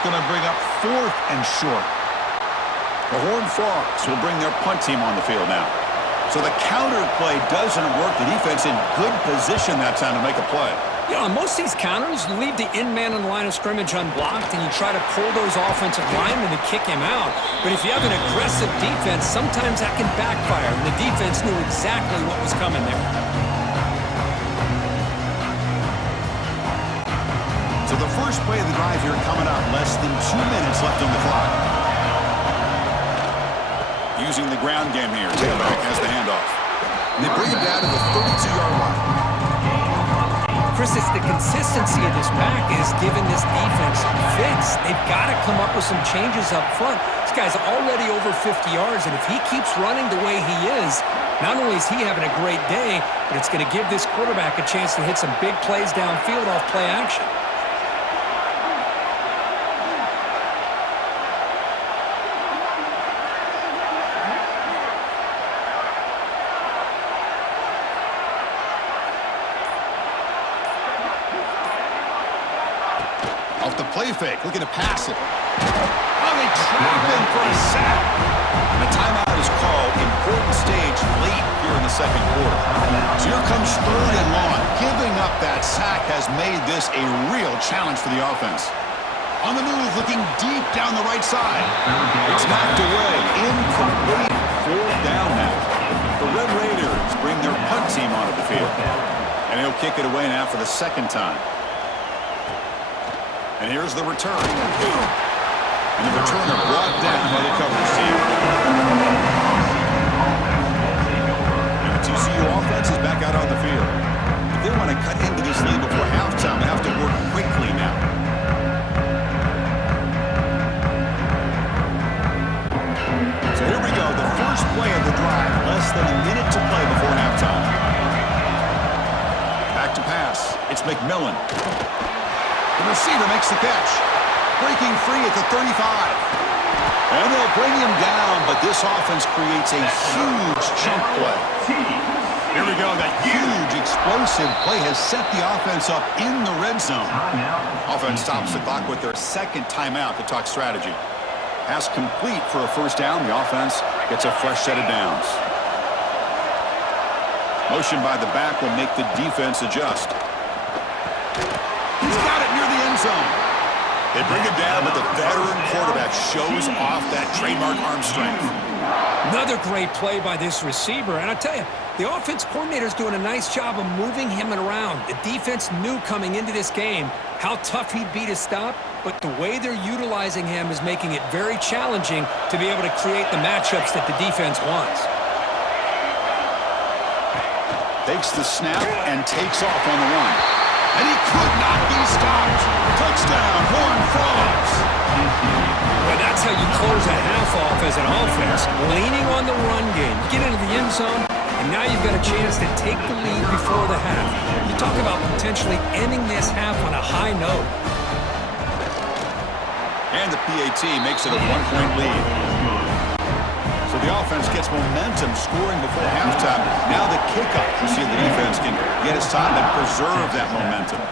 That's going to bring up 4th and short. The Horned Frogs will bring their punt team on the field now. So the counter play doesn't work. The defense in good position that time to make a play. You know, on most of these counters, you leave the in-man on the line of scrimmage unblocked, and you try to pull those offensive linemen to kick him out. But if you have an aggressive defense, sometimes that can backfire, and the defense knew exactly what was coming there. So the first play of the drive here coming up. Less than 2 minutes left on the clock. Using the ground game here. Tailback has the handoff. And they bring it down to the 32-yard line. Chris, it's the consistency of this back is giving this defense fits. They've got to come up with some changes up front. This guy's already over 50 yards, and if he keeps running the way he is, not only is he having a great day, but it's going to give this quarterback a chance to hit some big plays downfield off play action. Off the play fake, looking to pass it. Oh, they trap him for a sack. And a timeout is called. Important stage late here in the second quarter. So here comes 3rd and long. Giving up that sack has made this a real challenge for the offense. On the move, looking deep down the right side. It's knocked away. Incomplete. 4th down now. The Red Raiders bring their punt team onto the field. And he'll kick it away now for the 2nd time. And here's the return. And the returner brought down by the coverage team. And the TCU offense is back out on the field. If they want to cut into this lead before halftime, they have to work quickly now. So here we go. The first play of the drive. Less than a minute to play before halftime. Back to pass. It's McMillan. The receiver makes the catch. Breaking free at the 35. And they'll bring him down, but this offense creates a huge chunk play. Here we go. That huge explosive play has set the offense up in the red zone. Offense stops the clock with their 2nd timeout to talk strategy. Pass complete for a 1st down. The offense gets a fresh set of downs. Motion by the back will make the defense adjust. He's got it near the end zone. They bring it down, but the veteran quarterback shows off that trademark arm strength. Another great play by this receiver. And I tell you, the offense coordinator's doing a nice job of moving him around. The defense knew coming into this game how tough he'd be to stop, but the way they're utilizing him is making it very challenging to be able to create the matchups that the defense wants. Takes the snap and takes off on the run. And he could not be stopped. Touchdown, Horned Frogs. Well, that's how you close a half off as an offense, leaning on the run game. Get into the end zone, and now you've got a chance to take the lead before the half. You talk about potentially ending this half on a high note. And the PAT makes it a 1-point lead. So the offense gets momentum scoring before halftime. Now the kickoff. You see the defense can get his time to preserve that momentum.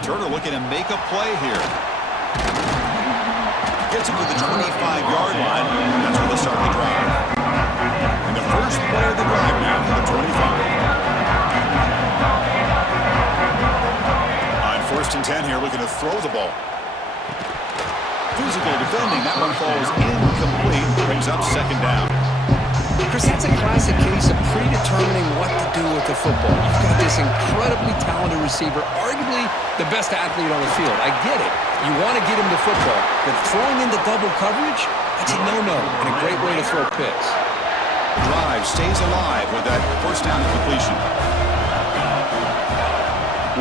Turner looking to make a play here. Gets it to the 25-yard line. That's where they start the drive. And the first play of the drive now for the 25. On 1st and 10 here, looking to throw the ball. Physical defending. That one falls incomplete. Brings up 2nd down. Chris, that's a classic case of predetermining what to do with the football. You've got this incredibly talented receiver, arguably the best athlete on the field. I get it. You want to get him the football, but throwing into double coverage, that's a no-no and a great way to throw picks. Drive stays alive with that 1st down completion.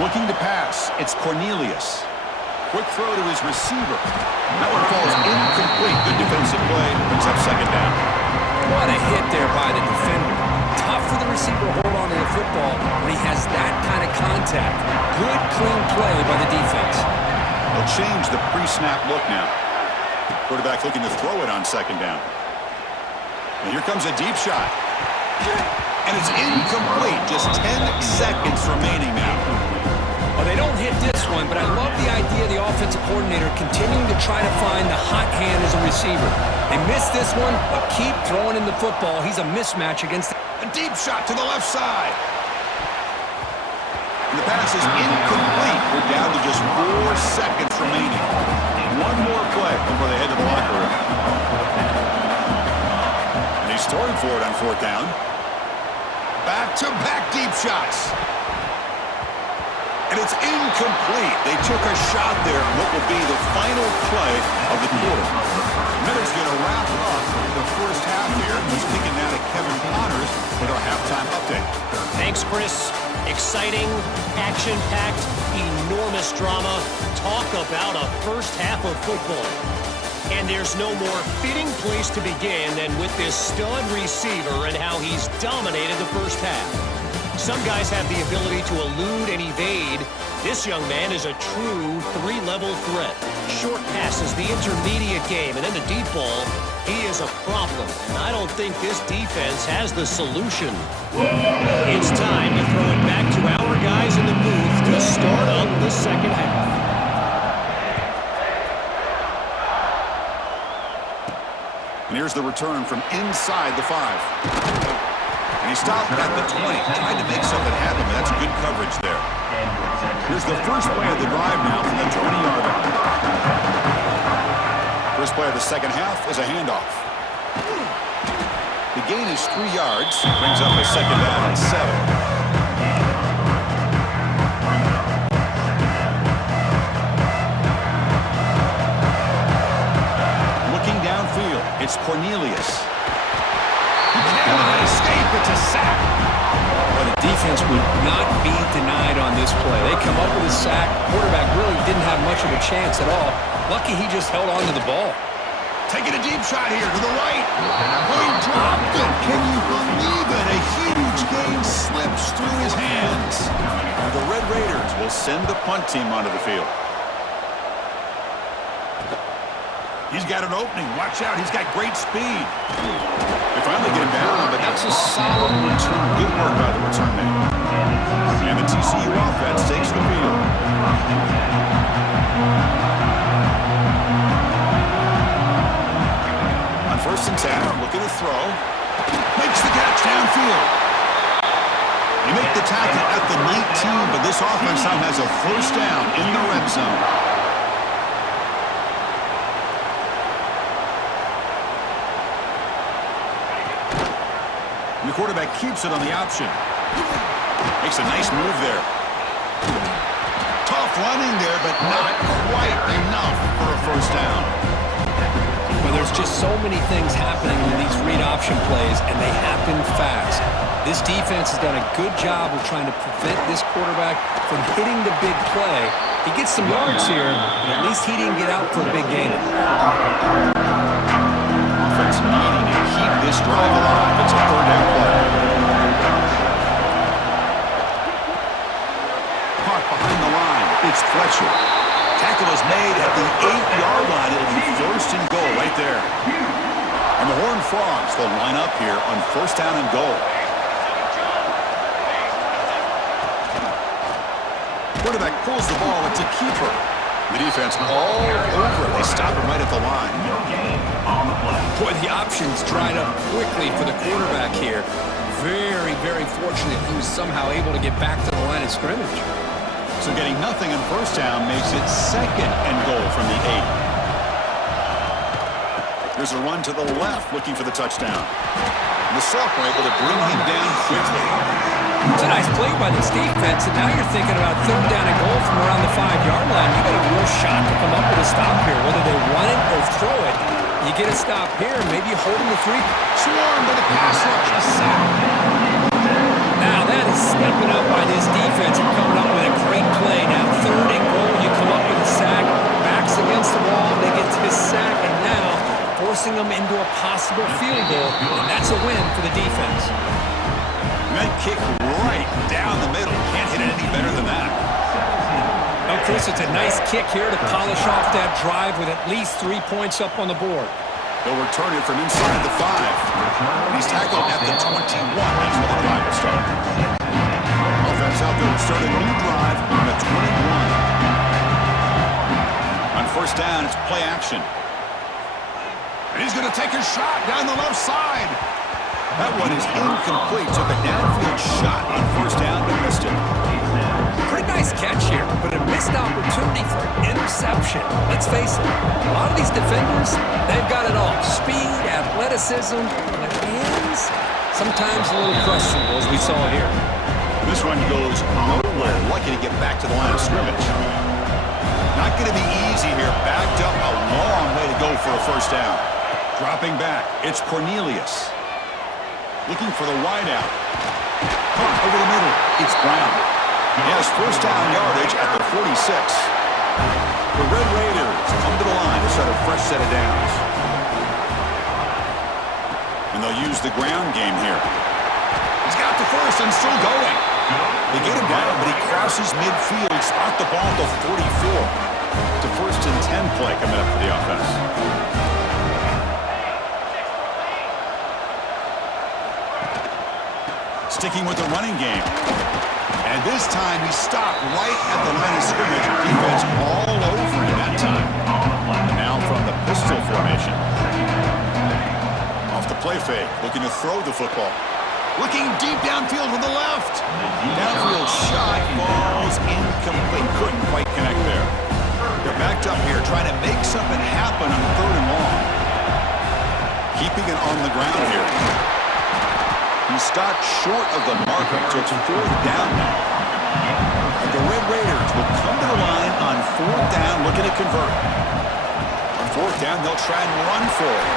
Looking to pass. It's Cornelius. Quick throw to his receiver. That one falls incomplete. Good defensive play. Brings up 2nd down. What a hit there by the defender. Tough for the receiver to hold on to the football when he has that kind of contact. Good, clean play by the defense. They'll change the pre-snap look now. Quarterback looking to throw it on 2nd down. And here comes a deep shot. And it's incomplete. Just 10 seconds remaining now. Well, they don't hit this one, but I love the idea of the offensive coordinator continuing to try to find the hot hand as a receiver. They missed this one, but keep throwing in the football. He's a mismatch against a deep shot to the left side. And the pass is incomplete. We're down to just 4 seconds remaining. One more play before they head to the locker room. And he's throwing for it on 4th down. Back-to-back deep shots. And it's incomplete. They took a shot there on what will be the final play of the quarter. Miller's going to wrap up the first half here. He's kicking now to Kevin Connors with our halftime update. Thanks, Chris. Exciting, action-packed, enormous drama. Talk about a first half of football. And there's no more fitting place to begin than with this stud receiver and how he's dominated the first half. Some guys have the ability to elude and evade. This young man is a true 3-level threat. Short passes, the intermediate game, and then the deep ball. He is a problem, and I don't think this defense has the solution. It's time to throw it back to our guys in the booth to start up the second half. And here's the return from inside the 5. And he stopped at the 20, trying to make something happen, but that's good coverage there. Here's the first play of the drive now from the 20-yard line. First play of the second half is a handoff. The gain is 3 yards, brings up a second down and 7. It's Cornelius. He cannot escape. It's a sack. Well, the defense would not be denied on this play. They come up with a sack. Quarterback really didn't have much of a chance at all. Lucky he just held on to the ball. Taking a deep shot here to the right. Oh, he dropped it. Can you believe it? A huge gain slips through his hands. Now the Red Raiders will send the punt team onto the field. He's got an opening. Watch out. He's got great speed. They finally get him down, but that's a solid return. Good work by the return man. And the TCU offense takes the field. On 1st and 10, looking to throw. Makes the catch downfield. You make the tackle at the 19, but this offense now has a 1st down in the red zone. The quarterback keeps it on the option. Makes a nice move there. Tough running there, but not quite enough for a 1st down. Well, there's just so many things happening in these read option plays, and they happen fast. This defense has done a good job of trying to prevent this quarterback from hitting the big play. He gets some yards here, but at least he didn't get out for a big gain. Offense needing to keep this drive alive. It's a 3rd down play. Caught behind the line. It's Fletcher. Tackle is made at the 8-yard line. It'll be 1st and goal right there. And the Horned Frogs, they'll line up here on 1st down and goal. Quarterback pulls the ball. It's a keeper. The defense all over it. They stop him right at the line. Boy, the options dried up quickly for the quarterback here. Very, very fortunate he was somehow able to get back to the line of scrimmage. So getting nothing on 1st down makes it 2nd and goal from the 8. There's a run to the left looking for the touchdown. And the sophomore able to bring him down quickly. It's a nice play by this defense, and now you're thinking about 3rd down and goal from around the 5-yard line. You got a real shot to come up with a stop here, whether they run it or throw it. You get a stop here, maybe you hold him to 3. Swarm by the pass rush, a sack. Now that is stepping up by this defense and coming up with a great play. Now 3rd and goal, you come up with a sack, backs against the wall, they get to his sack, and now forcing them into a possible field goal, and that's a win for the defense. That kick right down the middle. Can't hit it any better than that. Oh, Chris, it's a nice kick here to polish off that drive with at least 3 points up on the board. They'll return it from inside the 5. He's tackled at the 21. That's where the drive will start. Offense goes out there to start a new drive on the 21. On first down, it's play action. And he's going to take a shot down the left side. That one is incomplete. Took a downfield shot on first down, but missed it. Pretty nice catch here, but a missed opportunity for interception. Let's face it, a lot of these defenders, they've got it all. Speed, athleticism, but hands, sometimes a little questionable, as we saw here. This one goes nowhere. Lucky to get back to the line of scrimmage. Not going to be easy here. Backed up a long way to go for a first down. Dropping back, it's Cornelius. Looking for the wideout. Pump over the middle. It's Brown. He has first down yardage at the 46. The Red Raiders come to the line to start a fresh set of downs. And they'll use the ground game here. He's got the first and still going. They get him down, but he crosses midfield. Spot the ball at the 44. It's a first and 10 play coming up for the offense. Sticking with the running game. And this time he stopped right at the line of scrimmage. Defense all over him that time. Now from the pistol formation. Off the play fake, looking to throw the football. Looking deep downfield to the left. Downfield shot falls incomplete. Couldn't quite connect there. They're backed up here trying to make something happen on third and long. Keeping it on the ground here. He stopped short of the marker, so it's fourth down now. And the Red Raiders will come to the line on fourth down, looking to convert. On fourth down, they'll try and run for it.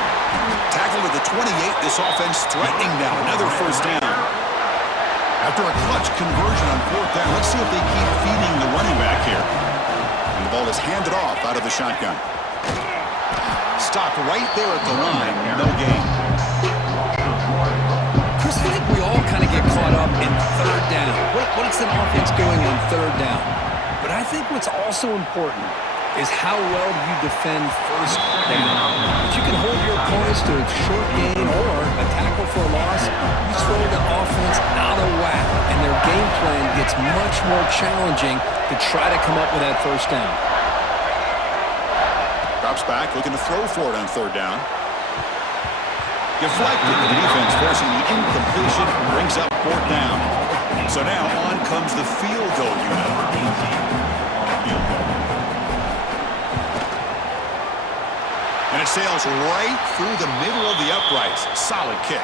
Tackle to the 28, this offense threatening now. Another first down. After a clutch conversion on fourth down, let's see if they keep feeding the running back here. And the ball is handed off out of the shotgun. Stopped right there at the line, no gain. Chris, I think we all kind of get caught up in third down. What is an offense doing on third down? But I think what's also important is how well do you defend first down. If you can hold your opponents to a short gain or a tackle for a loss, you throw the offense out of whack, and their game plan gets much more challenging to try to come up with that first down. Drops back, looking to throw for it on third down. Deflected, the defense forcing the incompletion, brings up fourth down. So now on comes the field goal unit. And it sails right through the middle of the uprights. Solid kick.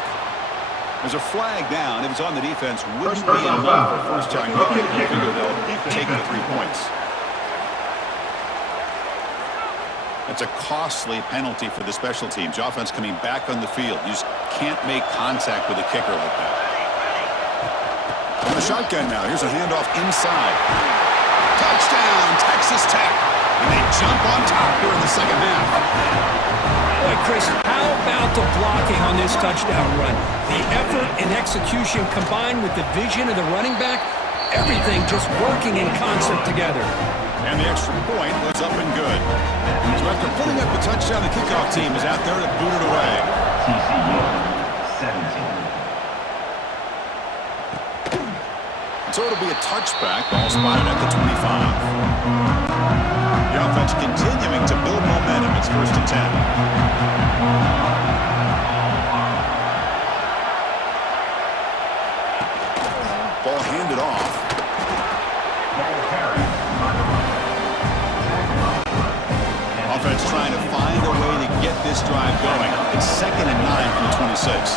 There's a flag down. If it's on the defense, wouldn't be enough for first down. You figure they'll take the 3 points. It's a costly penalty for the special teams. Offense coming back on the field. You just can't make contact with a kicker like that. On the shotgun now. Here's a handoff inside. Touchdown, Texas Tech. And they jump on top here in the second half. Boy, Chris, how about the blocking on this touchdown run? The effort and execution combined with the vision of the running back, everything just working in concert together. And the extra point was up and good. So after putting up the touchdown, the kickoff team is out there to boot it away. TCU 17. So it'll be a touchback, ball spotted at the 25. The offense continuing to build momentum. It's first and 10. Ball handed off. Offense trying to find a way to get this drive going. It's 2nd and 9 from the 26.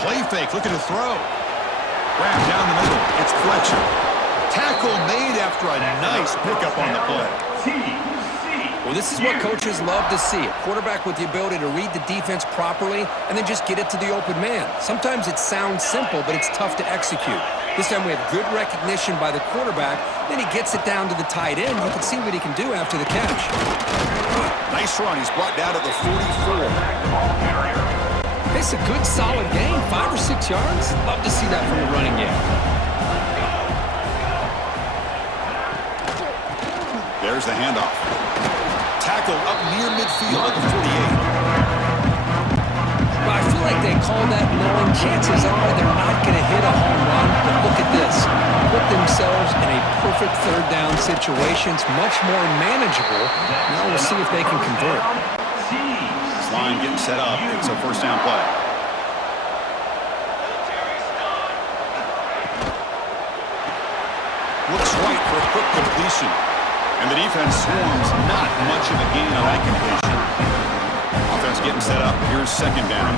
Play fake, looking to throw. Wrap down the middle. It's Fletcher. Tackle made after a nice pickup on the play. Well, this is what coaches love to see. A quarterback with the ability to read the defense properly and then just get it to the open man. Sometimes it sounds simple, but it's tough to execute. This time we have good recognition by the quarterback. Then he gets it down to the tight end. You can see what he can do after the catch. Nice run. He's brought down to the 44. It's a good, solid gain. 5 or 6 yards. Love to see that from the running game. There's the handoff. Tackle up near midfield at the 48. Well, I feel like they call all that knowing, chances are they're not going to hit a home run. But look at this. Put themselves in a perfect third down situation. It's much more manageable. Now we'll see if they can convert. This line getting set up. It's a first down play. Looks right for a quick completion. And the defense swarms. Not much of a gain on that completion. Offense getting set up. Here's second down.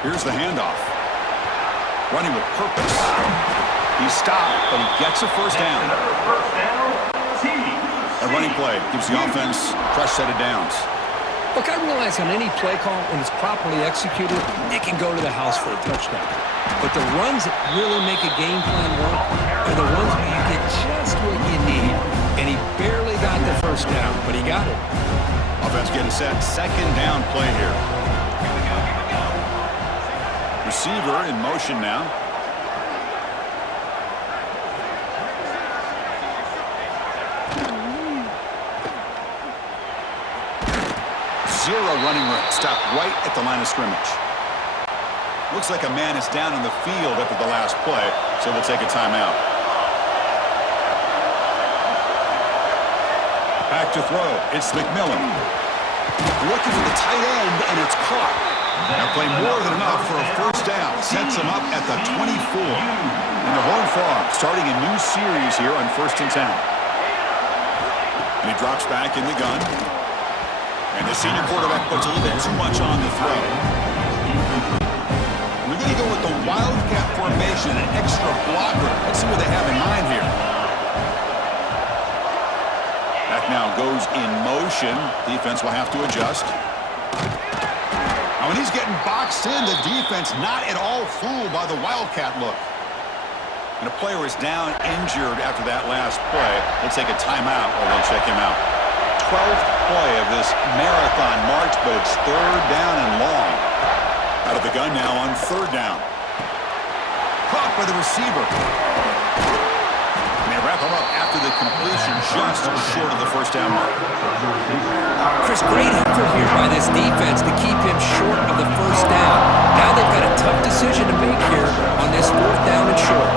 Here's the handoff. Running with purpose. He stopped, but he gets a first down. A running play gives the offense a fresh set of downs. Look, I realize on any play call, when it's properly executed, it can go to the house for a touchdown. But the runs that really make a game plan work are the ones where you get just what you need. And he barely got the first down, but he got it. Offense getting set. Second down play here. Receiver in motion now. Zero running room. Stopped right at the line of scrimmage. Looks like a man is down in the field after the last play, so we'll take a timeout. Back to throw. It's McMillan. Looking for the tight end, and it's caught. Now play more than enough for a first down. Sets him up at the 24. And the Horned Frogs starting a new series here on 1st and 10. And he drops back in the gun. And the senior quarterback puts a little bit too much on the throw. We're going to go with the Wildcat formation, an extra blocker. Let's see what they have in mind here. Back now goes in motion. Defense will have to adjust. Now when he's getting boxed in, the defense not at all fooled by the Wildcat look. And a player is down injured after that last play. We'll take a timeout while they check him out. 12th play of this marathon march, but it's third down and long. Out of the gun now on third down. Caught by the receiver. And they wrap him up after the completion, just short of the first down mark. Chris, great effort here by this defense to keep him short of the first down. Now they've got a tough decision to make here on this fourth down and short.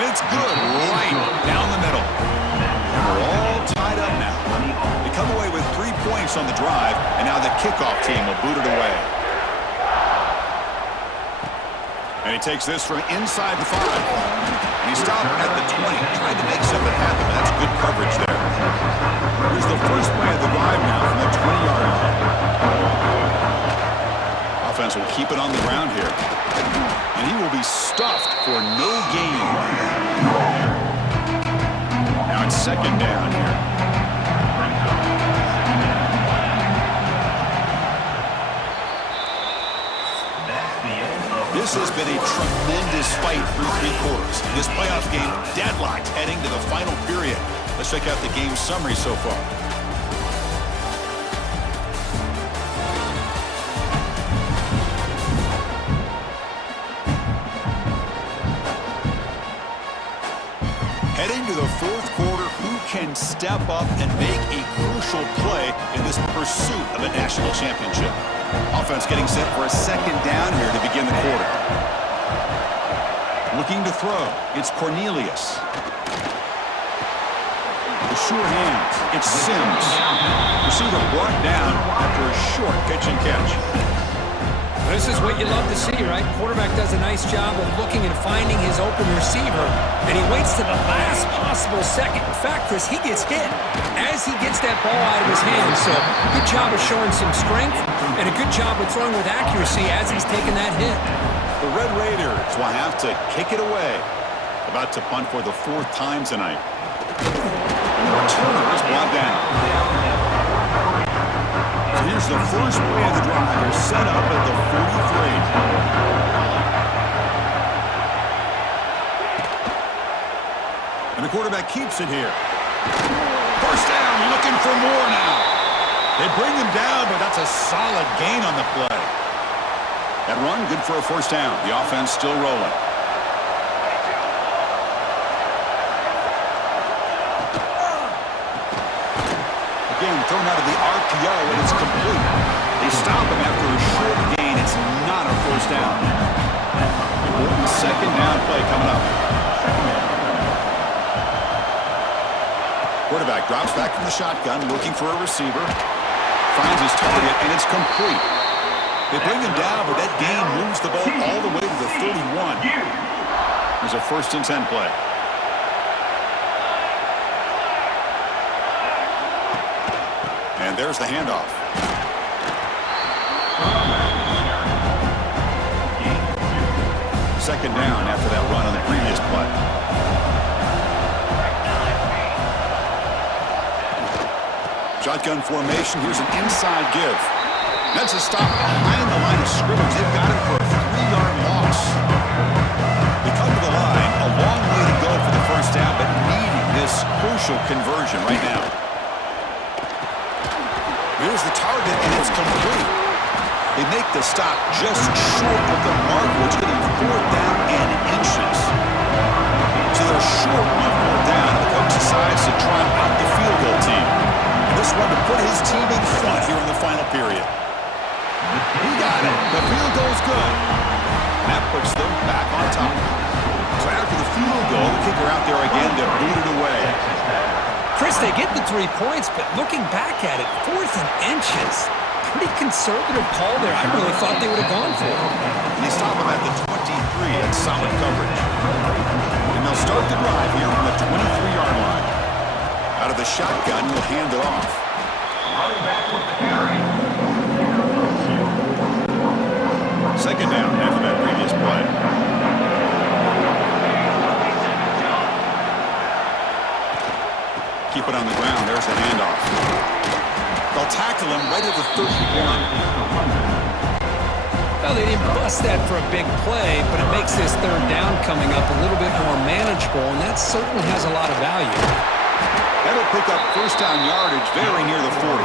And it's good, right down the middle. And we're all tied up now. They come away with 3 points on the drive, and now the kickoff team will boot it away. And he takes this from inside the 5. And he stopped at the 20, trying to make something happen. That's good coverage there. Here's the first play of the drive now from the 20-yard line. Offense will keep it on the ground here. And he will be stuffed for no gain. Now it's second down here. This has been a tremendous fight through 3 quarters. This playoff game deadlocked heading to the final period. Let's check out the game summary so far. Heading to the 4th quarter, who can step up and make a crucial play in this pursuit of a national championship? Offense getting set for a second down here to begin the quarter. Looking to throw. It's Cornelius. The sure hands. It's Sims. Receiver brought down after a short pitch and catch. This is what you love to see, right? Quarterback does a nice job of looking and finding his open receiver, and he waits to the last possible second. In fact, Chris, he gets hit as he gets that ball out of his hands. So good job of showing some strength and a good job of throwing with accuracy as he's taking that hit. The Red Raiders will have to kick it away. About to punt for the 4th time tonight. And the returner is brought down. So here's the first play of the drive. They're set up at the 43. And the quarterback keeps it here. First down, looking for more now. They bring him down, but that's a solid gain on the play. That run, good for a first down. The offense still rolling. again, thrown out of the RPO, and it's complete. They stop him after a short gain. It's not a first down. Important second down play coming up. Quarterback drops back from the shotgun, looking for a receiver. Finds his target, and it's complete. They bring him down, but that gain moves the ball all the way to the 31. There's a 1st and 10 play. And there's the handoff. Second down after that run on the previous play. Shotgun formation. Here's an inside give. That's a stop behind the line of scrimmage. They've got him for a 3-yard loss. They come to the line. A long way to go for the first down, but needing this crucial conversion right now. Here's the target, and it's complete. They make the stop just short of the mark, which getting 4th down and inches. So they're short on 4th down, and the coach decides to try out the field goal team. And this one to put his team in front here in the final period. He got it. The field goal's good. And that puts them back on top. So after the field goal, the kicker out there again to boot it away. Chris, they get the 3 points, but looking back at it, 4th and inches. Pretty conservative call there. I really thought they would have gone for it. And they stop him at the 23. That's solid coverage. And they'll start the drive here from the 23-yard line. Out of the shotgun, he'll hand it off. Second down after that previous play. Keep it on the ground. There's the handoff. They'll tackle him right at the 31. Well, they didn't bust that for a big play, but it makes this 3rd down coming up a little bit more manageable, and that certainly has a lot of value. That'll pick up first down yardage very near the 40.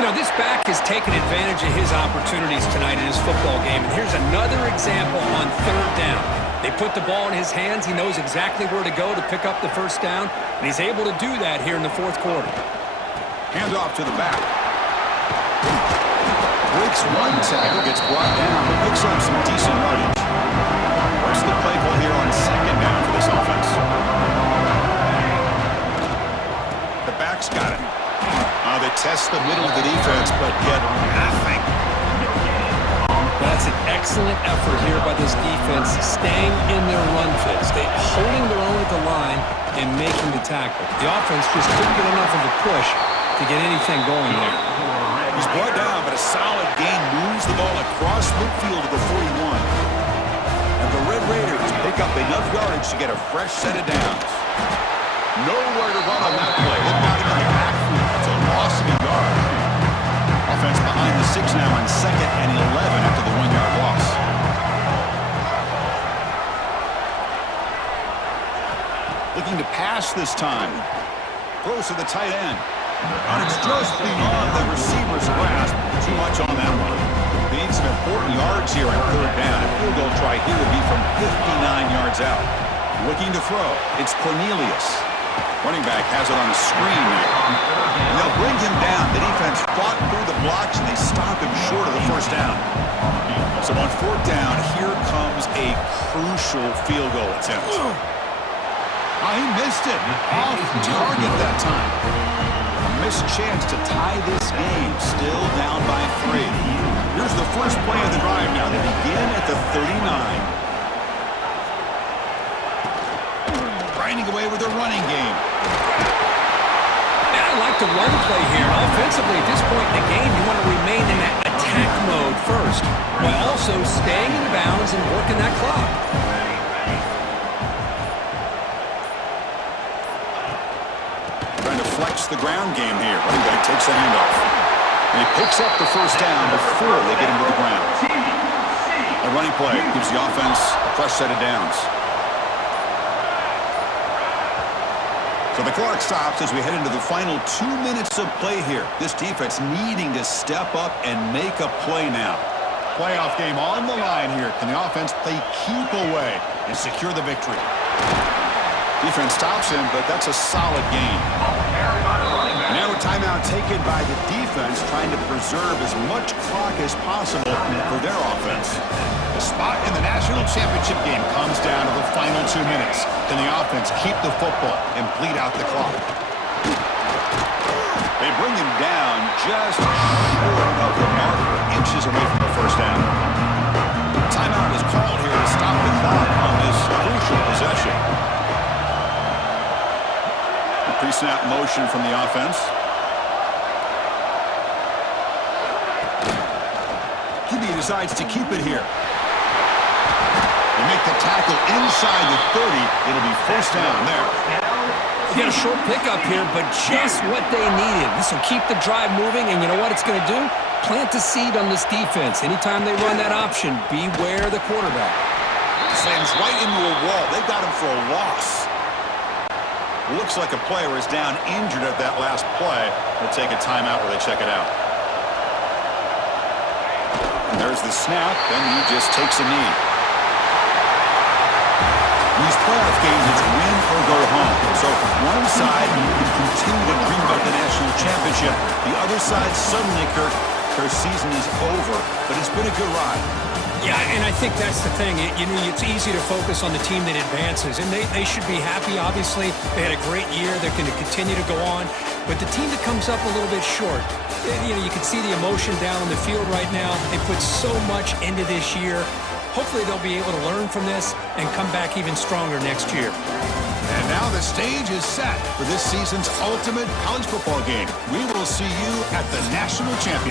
You know, this back has taken advantage of his opportunities tonight in his football game, and here's another example on 3rd down. They put the ball in his hands. He knows exactly where to go to pick up the first down, and he's able to do that here in the 4th quarter. Hand off to the back. Breaks one tackle, gets brought down, but picks up some decent yardage. What's the play call here on second down for this offense? The back's got it. They test the middle of the defense, but get nothing. That's an excellent effort here by this defense, staying in their run fits. They're holding their own at the line and making the tackle. The offense just couldn't get enough of a push to get anything going there. He's brought down, but a solid gain moves the ball across midfield to the 41. And the Red Raiders pick up enough yardage to get a fresh set of downs. Nowhere to run on that play. They've got him in the backfield. It's a loss of a yard. Offense behind the 6 now on 2nd and 11 after the 1-yard loss. Looking to pass this time. Throws to the tight end. And it's just beyond the receiver's grasp. Too much on that one. They need some important yards here on 3rd down. A field goal try here would be from 59 yards out. Looking to throw. It's Cornelius. Running back has it on a screen now. And they'll bring him down. The defense fought through the blocks, and they stop him short of the first down. So on 4th down, here comes a crucial field goal attempt. He missed it. Off target that time. A missed chance to tie this game. Still down by 3. Here's the first play of the drive now. They begin at the 39. Grinding away with their running game. I like the run play here. Offensively, at this point in the game, you want to remain in that attack mode first, while also staying in bounds and working that clock. Trying to flex the ground game here. Running back takes the handoff. And he picks up the first down before they get him to the ground. A running play gives the offense a fresh set of downs. So the clock stops as we head into the final 2 minutes of play here. This defense needing to step up and make a play now. Playoff game on the line here. Can the offense play keep away and secure the victory? Defense stops him, but that's a solid game. Now Timeout taken by the defense, trying to preserve as much clock as possible for their offense. The spot in the national championship game comes down to the final 2 minutes. Can the offense keep the football and bleed out the clock? They bring him down just short of the marker, inches away from the first down. Timeout is called here to stop the clock on this crucial possession. A pre-snap motion from the offense. QB decides to keep it here. They make the tackle inside the 30. It'll be first down there. They get a short pickup here, but just what they needed. This will keep the drive moving, and you know what it's going to do? Plant a seed on this defense. Anytime they run that option, beware the quarterback. Slams right into a wall. They got him for a loss. Looks like a player is down injured at that last play. They'll take a timeout where they check it out. And there's the snap, and he just takes a knee. In these playoff games, it's win or go home. So one side can continue to dream about the national championship. The other side, suddenly, Kirk, their season is over. But it's been a good ride. Yeah, and I think that's the thing. It's easy to focus on the team that advances, and they should be happy, obviously. They had a great year. They're going to continue to go on. But the team that comes up a little bit short, you can see the emotion down on the field right now. They put so much into this year. Hopefully they'll be able to learn from this and come back even stronger next year. And now the stage is set for this season's ultimate college football game. We will see you at the national championship.